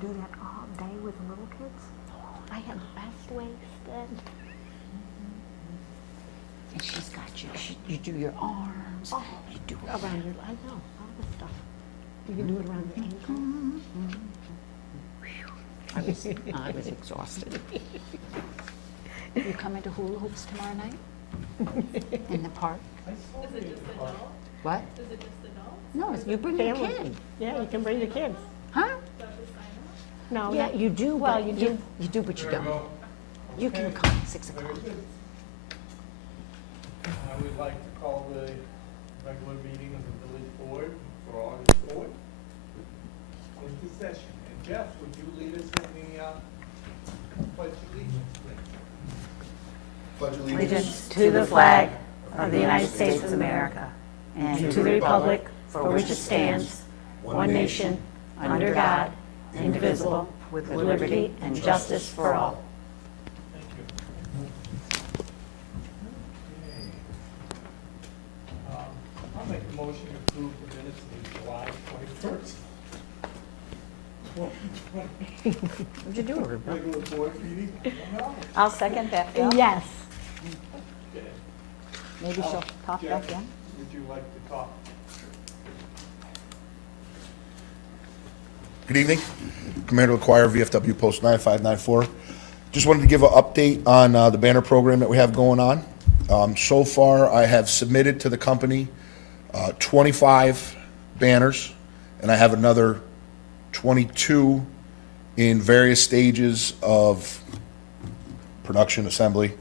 do that all day with the little kids? I have the best wasted. And she's got you do your arms, you do Around your, I know, all the stuff. You can do it around your ankle. I was exhausted. You coming to hula hoops tomorrow night? In the park? Is it just adults? What? Is it just adults? No, you bring your Family. kid. Yeah, you can bring the kids. Huh? Do I have to sign up? No, Yeah, not- you do, well, but you do. you do, but you don't. You can come at 6 o'clock. I would like to call the regular meeting of the village board for August 4th into session. And Jeff, would you lead us in the pledge allegiance, please? Pledge Allegiance to the flag of the United States of America and to the republic for which it stands, one nation, under God, indivisible, with liberty and justice for all. Thank you. Okay. I'll make a motion to approve the minutes of July 21st. What'd you do, Rebecca? Regular board meeting. I'll second that, Phil. Yes. Okay. Maybe she'll pop Jeff, back in. would you like to talk? Good evening. Commander LaQuire, VFW Post 9594. Just wanted to give an update on the banner program that we have going on. So far, I have submitted to the company 25 banners, and I have another 22 in various stages of production, assembly,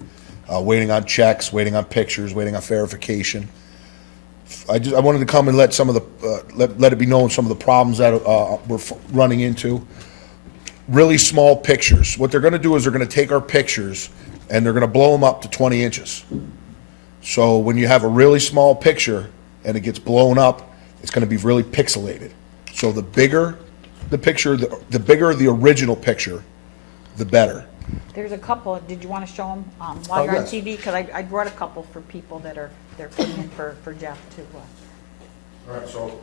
waiting on checks, waiting on pictures, waiting on verification. I wanted to come and let some of the let it be known some of the problems that we're running into. Really small pictures. What they're going to do is they're going to take our pictures and they're going to blow them up to 20 inches. So when you have a really small picture and it gets blown up, it's going to be really pixelated. So the bigger the picture, the bigger the original picture, the better. There's a couple, did you want to show them while you're on yes. TV? Because I brought a couple for people that they're putting in for Jeff to, All right, so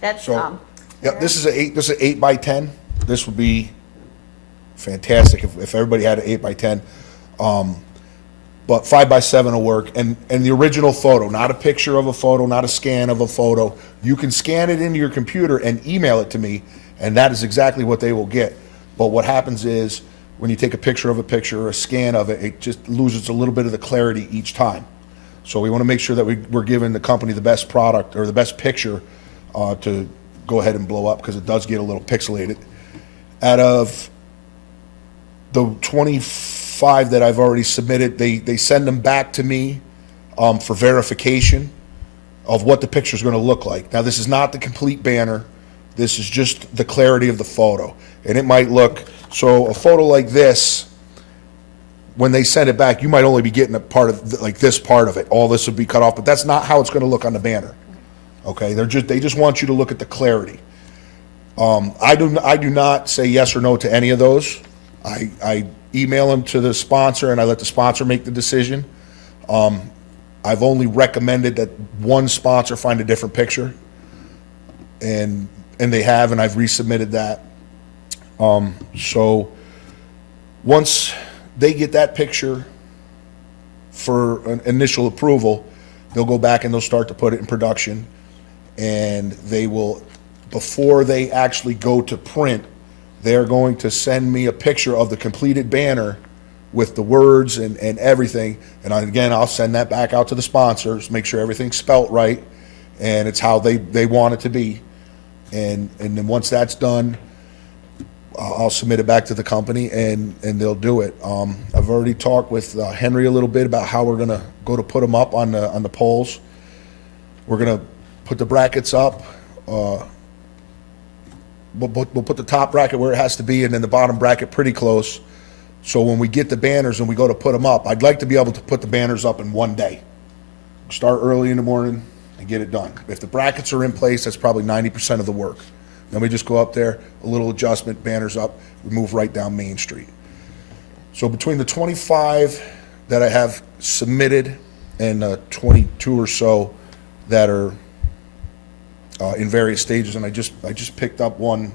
that's, So, yeah, this is an 8 by 10. This would be fantastic if everybody had an 8 by 10. But 5 by 7 will work. And the original photo, not a picture of a photo, not a scan of a photo. You can scan it into your computer and email it to me, and that is exactly what they will get. But what happens is when you take a picture of a picture or a scan of it, it just loses a little bit of the clarity each time. So we want to make sure that we're giving the company the best product or the best picture to go ahead and blow up, because it does get a little pixelated. Out of the 25 that I've already submitted, they send them back to me for verification of what the picture is going to look like. Now, this is not the complete banner. This is just the clarity of the photo. And it might look, so a photo like this, when they send it back, you might only be getting a part of, like this part of it. All this would be cut off, but that's not how it's going to look on the banner. Okay, they just want you to look at the clarity. I do not say yes or no to any of those. I email them to the sponsor and I let the sponsor make the decision. I've only recommended that one sponsor find a different picture, and they have, and I've resubmitted that. So once they get that picture for an initial approval, they'll go back and they'll start to put it in production, and they will, before they actually go to print, they're going to send me a picture of the completed banner with the words and everything. And again, I'll send that back out to the sponsors, make sure everything's spelt right and it's how they want it to be. And then once that's done, I'll submit it back to the company and they'll do it. I've already talked with Henry a little bit about how we're gonna go to put them up on the poles. We're gonna put the brackets up. We'll put the top bracket where it has to be, and then the bottom bracket pretty close. So when we get the banners and we go to put them up, I'd like to be able to put the banners up in one day. Start early in the morning and get it done. If the brackets are in place, that's probably 90% of the work. Then we just go up there, a little adjustment, banners up, we move right down Main Street. So between the 25 that I have submitted and 22 or so that are in various stages, and I just picked up one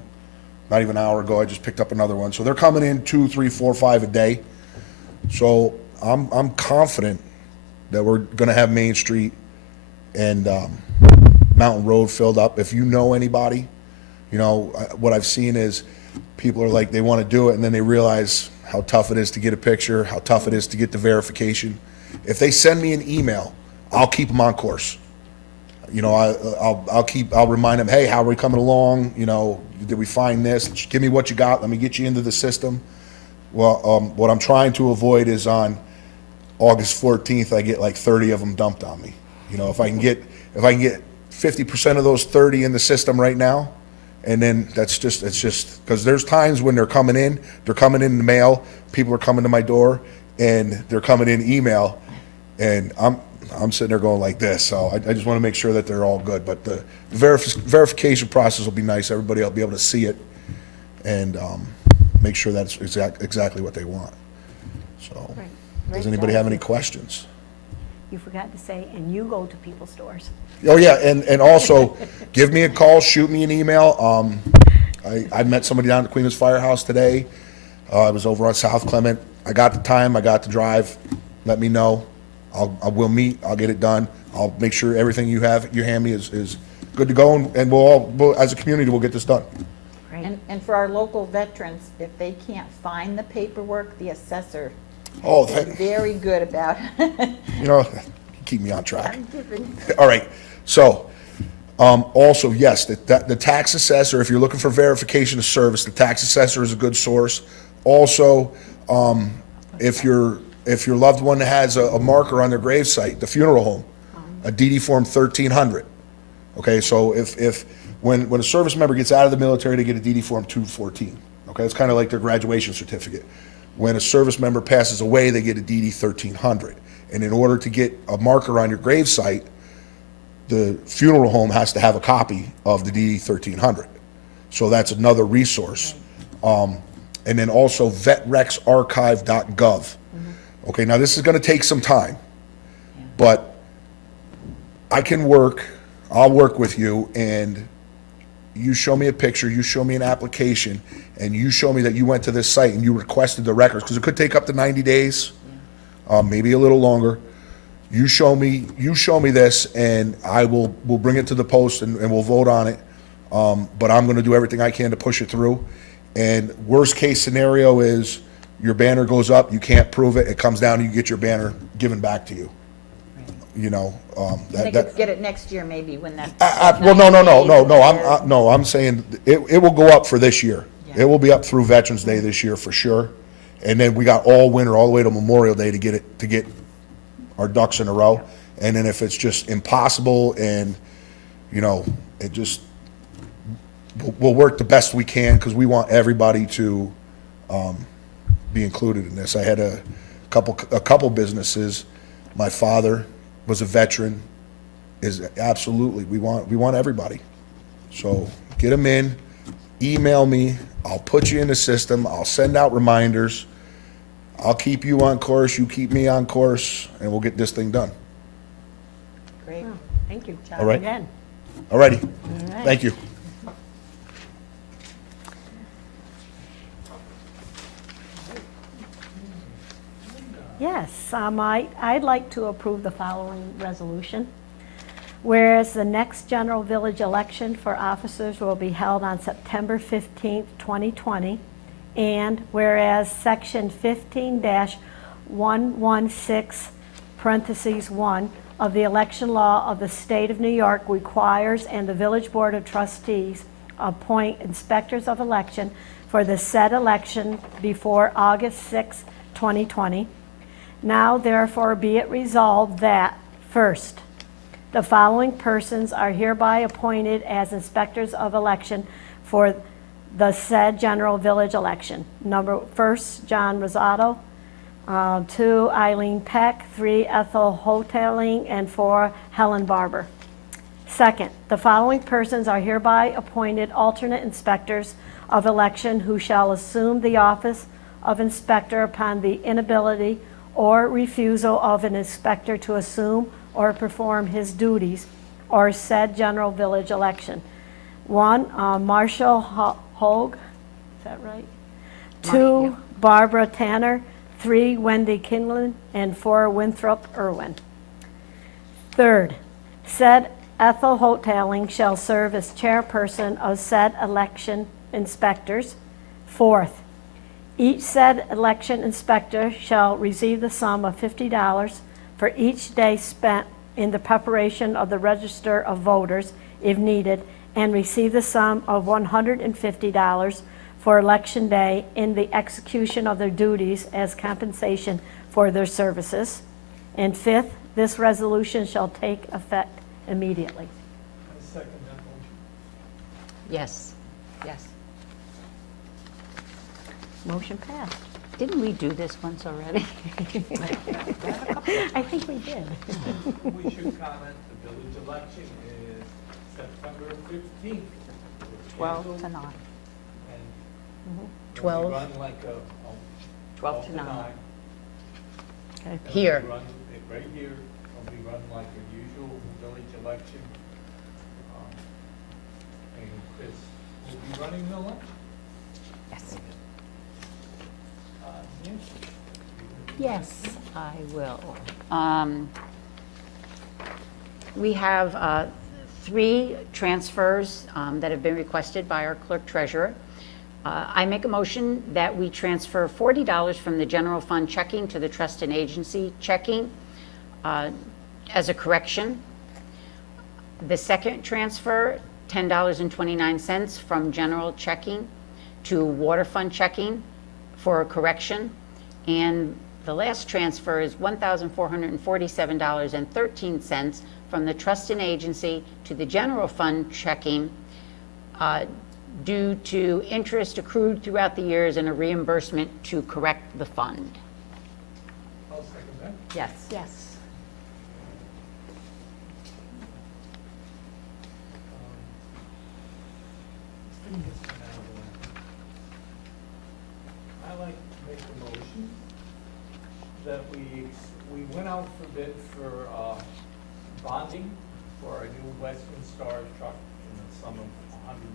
not even an hour ago, I just picked up another one. So they're coming in 2, 3, 4, 5 a day. So I'm confident that we're gonna have Main Street and Mountain Road filled up. If you know anybody, you know, what I've seen is people are like, they wanna do it, and then they realize how tough it is to get a picture, how tough it is to get the verification. If they send me an email, I'll keep them on course. You know, I'll remind them, hey, how are we coming along? You know, did we find this? Give me what you got. Let me get you into the system. Well, what I'm trying to avoid is on August 14th, I get like 30 of them dumped on me. You know, if I can get 50% of those 30 in the system right now, and then it's just, because there's times when they're coming in the mail, people are coming to my door, and they're coming in email, and I'm sitting there going like this, so I just want to make sure that they're all good. But the verification process will be nice. Everybody will be able to see it and make sure that's exactly what they want. So, Right. does Great anybody job. have any questions? You forgot to say, and you go to people's stores. Oh, yeah, and also, give me a call, shoot me an email. I met somebody down at the Queens Firehouse today. I was over on South Clement. I got the time, I got the drive. Let me know. I will meet, I'll get it done. I'll make sure everything you hand me is good to go, and we'll, as a community, we'll get this done. Great. And for our local veterans, if they can't find the paperwork, the assessor Oh, is very good about it. you know, keep me on track. All right, so, also, yes, the tax assessor, if you're looking for verification of service, the tax assessor is a good source. Also, if your loved one has a marker on their gravesite, the funeral home, a DD form 1300. Okay, so when a service member gets out of the military, they get a DD form 214. Okay, it's kind of like their graduation certificate. When a service member passes away, they get a DD 1300. And in order to get a marker on your gravesite, the funeral home has to have a copy of the DD 1300. So that's another resource. And then also vetrexarchive.gov. Okay, now this is going to take some time, but I'll work with you, and you show me a picture, you show me an application, and you show me that you went to this site and you requested the records, because it could take up to 90 days, maybe a little longer. You show me this, and we'll bring it to the post, and we'll vote on it. But I'm going to do everything I can to push it through. And worst case scenario is your banner goes up, you can't prove it, it comes down, and you get your banner given back to you. You know, They could get it next year maybe when that. well, no, I'm saying it will go up for this year. It will be up through Veterans Day this year for sure. And then we got all winter, all the way to Memorial Day to get our ducks in a row. And then if it's just impossible, and, you know, we'll work the best we can, because we want everybody to be included in this. I had a couple businesses. My father was a veteran. Absolutely, we want everybody. So get them in, email me, I'll put you in the system, I'll send out reminders, I'll keep you on course, you keep me on course, and we'll get this thing done. Great. Oh, thank you. All right. Again. All righty, All right. thank you. Yes, I'd like to approve the following resolution. Whereas the next general village election for officers will be held on September 15th, 2020, and whereas Section 15-116, parentheses 1, of the election law of the state of New York requires, and the village board of trustees appoint inspectors of election for the said election before August 6, 2020. Now therefore be it resolved that, first, the following persons are hereby appointed as inspectors of election for the said general village election. First, John Rosato, 2, Eileen Peck, 3, Ethel Hoteling, and 4, Helen Barber. Second, the following persons are hereby appointed alternate inspectors of election who shall assume the office of inspector upon the inability or refusal of an inspector to assume or perform his duties or said general village election. 1, Marshall Hogue, Is that right? Right, 2, yep. Barbara Tanner. 3, Wendy Kinlan. And 4, Winthrop Irwin. Third, said Ethel Hoteling shall serve as chairperson of said election inspectors. Fourth, each said election inspector shall receive the sum of $50 for each day spent in the preparation of the register of voters if needed, and receive the sum of $150 for election day in the execution of their duties as compensation for their services. And fifth, this resolution shall take effect immediately. I second that motion. Yes, yes. Motion passed. Didn't we do this once already? I think we did. We should comment, the village election is September 15th. 12 to 9. And 12. we run like a 12 to 9. Okay. And Here. we run it right here, and we run like a usual village election. And Chris will be running the election. Yes. Nancy? Yes, I will. We have 3 transfers that have been requested by our Clerk-Treasurer. I make a motion that we transfer $40 from the general fund checking to the trust and agency checking as a correction. The second transfer, $10.29 from general checking to water fund checking for a correction. And the last transfer is $1,447.13 from the trust and agency to the general fund checking due to interest accrued throughout the years and a reimbursement to correct the fund. I'll second that. Yes. Yes. Let's take this one out of the way. I like to make a motion that we went out for bid for bonding for our new Western Star truck in the sum of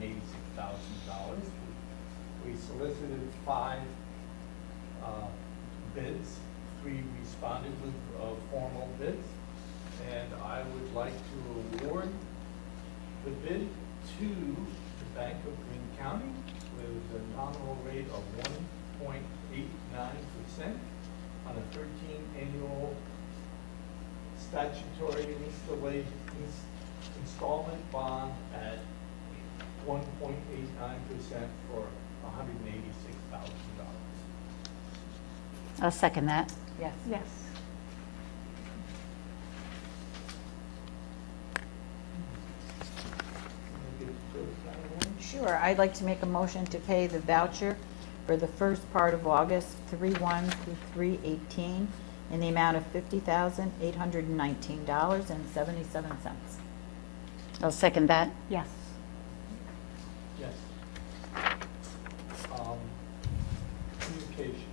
$186,000. We solicited 5 bids, 3 responded with formal bids, and I would like to award the bid to the Bank of Greene County with a nominal rate of 1.89% on a 13 annual statutory installment bond at 1.89% for $186,000. I'll second that. Yes. Yes. Sure, I'd like to make a motion to pay the voucher for the first part of August, 3/1 through 3/18, in the amount of $50,819.77. I'll second that. Yes. Yes. Communications.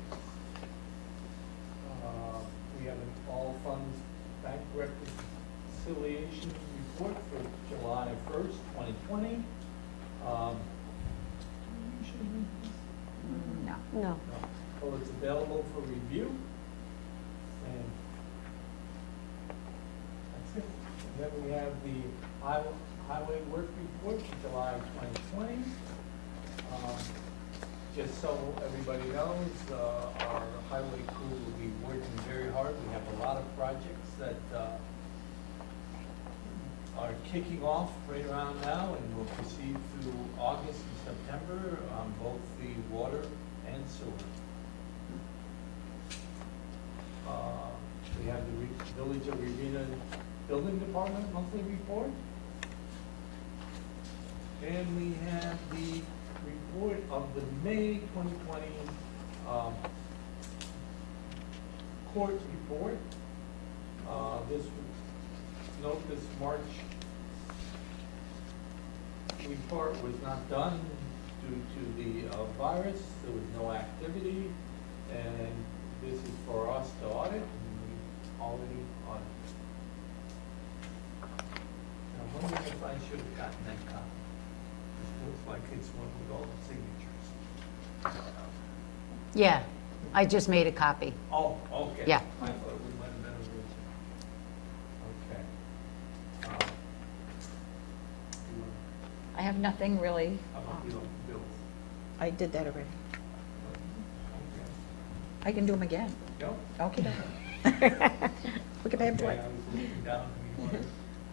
We have an all funds bank reconciliation report for July 1st, 2020. Do we usually read this? No. No. No. Well, it's available for review. And that's it. And then we have the highway work report for July 2020. Just so everybody knows, our highway crew will be working very hard. We have a lot of projects that are kicking off right around now and will proceed through August and September on both the water and sewer. We have the Village of Ravena Building Department monthly report. And we have the report of the May 2020 court report. Note this March report was not done due to the virus. There was no activity, and this is for us to audit, and we already audited. I'm wondering if I should have gotten that copy. It looks like it's one with all the signatures. Yeah, I just made a copy. Oh, okay. Yeah. I thought we might have been original. Okay. I have nothing really. How about the bills? I did that already. Okay. I can do them again. No? Okay. Look at that boy. Okay, I was looking down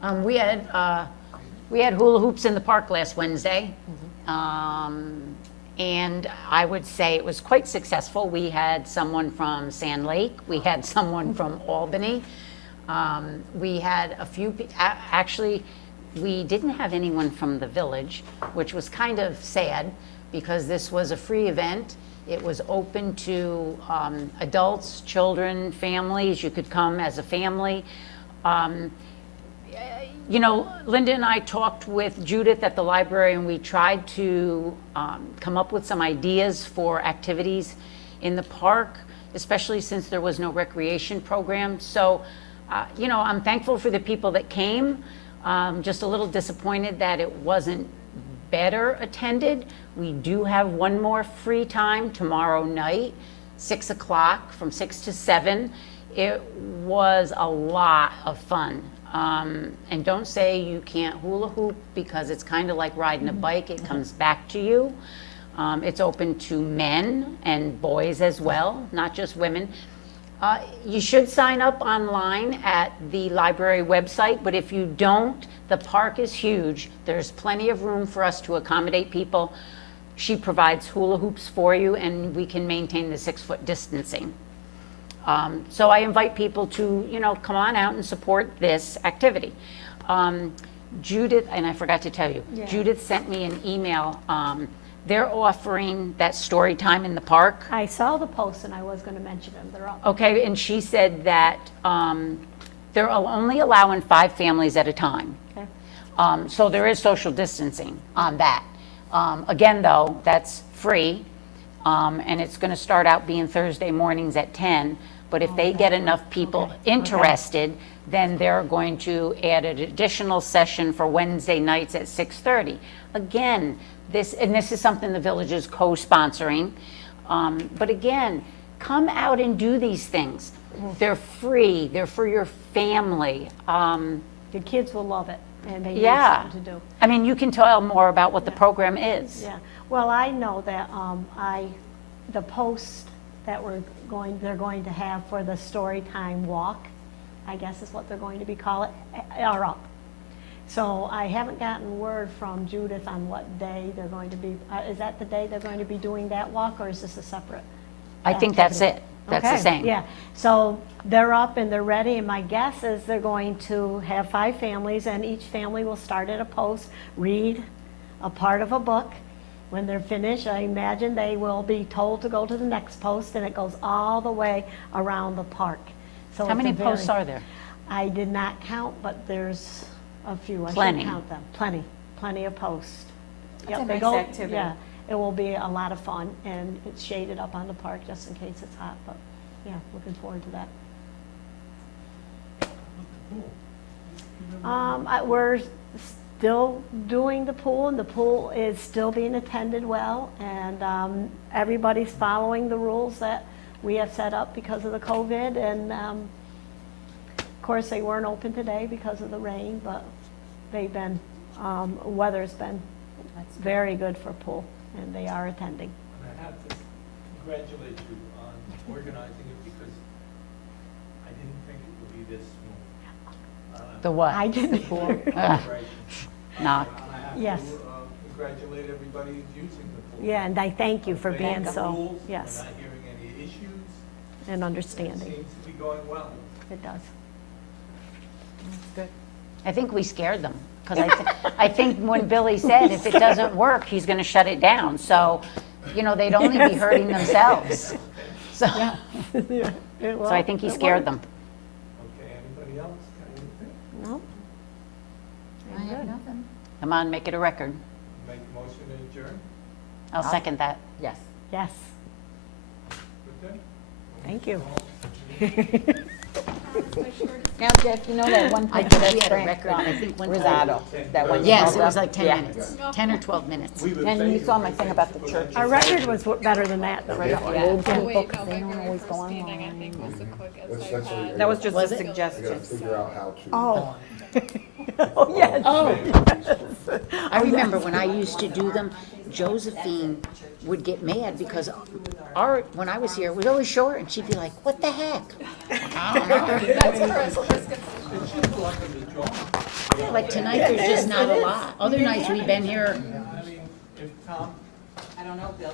and we wanted. We had hula hoops in the park last Wednesday. And I would say it was quite successful. We had someone from Sand Lake, we had someone from Albany. We had a few, actually, we didn't have anyone from the village, which was kind of sad because this was a free event. It was open to adults, children, families. You could come as a family. You know, Linda and I talked with Judith at the library, and we tried to come up with some ideas for activities in the park, especially since there was no recreation program. So, you know, I'm thankful for the people that came. Just a little disappointed that it wasn't better attended. We do have one more free time tomorrow night, 6 o'clock, from 6 to 7. It was a lot of fun. And don't say you can't hula hoop because it's kind of like riding a bike. It comes back to you. It's open to men and boys as well, not just women. You should sign up online at the library website, but if you don't, the park is huge. There's plenty of room for us to accommodate people. She provides hula hoops for you, and we can maintain the 6-foot distancing. So I invite people to, you know, come on out and support this activity. Judith, and I forgot to tell you, Yeah. Judith sent me an email. They're offering that story time in the park. I saw the post and I was gonna mention them, they're up. Okay, and she said that they're only allowing 5 families at a time. Okay. So there is social distancing on that. Again, though, that's free, and it's going to start out being Thursday mornings at 10. But if they get enough people Okay. interested, then they're going to add an additional session for Wednesday nights at 6:30. Again, this is something the village is co-sponsoring. But again, come out and do these things. They're free. They're for your family. The kids will love it, and they need Yeah. something to do. I mean, you can tell more about what the program is. Yeah, well, I know that, the post that they're going to have for the story time walk, I guess is what they're going to be calling, are up. So I haven't gotten word from Judith on what day they're going to be, is that the day they're going to be doing that walk, or is this a separate? I think that's activity? it. That's the Okay, same. Yeah, so they're up and they're ready, and my guess is they're going to have 5 families, and each family will start at a post, read a part of a book. When they're finished, I imagine they will be told to go to the next post, and it goes all the way around the park. So How it's many a very- posts are there? I did not count, but there's a few. I Plenty. should count them. Plenty of posts. That's Yep, a they nice go- activity. Yeah, it will be a lot of fun, and it's shaded up on the park just in case it's hot, but, yeah, looking forward to that. We're still doing the pool, and the pool is still being attended well, and everybody's following the rules that we have set up because of the COVID, and of course, they weren't open today because of the rain, but they've been, weather's been very good for pool, and they are attending. And I have to congratulate you on organizing it because I didn't think it would be this smooth. The what? I didn't. Celebration. No. And I have Yes. to congratulate everybody who's using the pool. Yeah, and I thank you for Obeying being the so, rules, yes, We're not hearing any issues. and It understanding. seems to be going well. It does. Good. I think we scared them, because I think when Billy said if it doesn't work, he's going to shut it down. So, you know, they'd only be hurting themselves. So, Yeah, it so will. I think he It scared worked. them. Okay, anybody else got anything? No, I have nothing. Come on, make it a record. Make a motion to adjourn? I'll second that. Yes. yes, Good day? thank you. All- Now, Jeff, you know that one I thing think that we had a Frank, record, I think one time. risotto, that one. you Yes, held it was up? like 10 Yeah. minutes, 10 or 12 minutes. And you saw my thing about the church. Our record was better than that, though. Yeah. Oh, Old wait, people, no, they my don't very always go first meeting, I online. think, was the quickest That's- I've that's what had. That was just Was a it? suggestion. figure out how to. Oh. Oh, yes. I remember when I used to do them, Josephine would get mad because when I was here, it was always short, and she'd be like, what the heck? That's Chris, Chris gets Like tonight, there's just not a lot. Other nights, we've been here, I mean, if Tom, I don't know, Bill.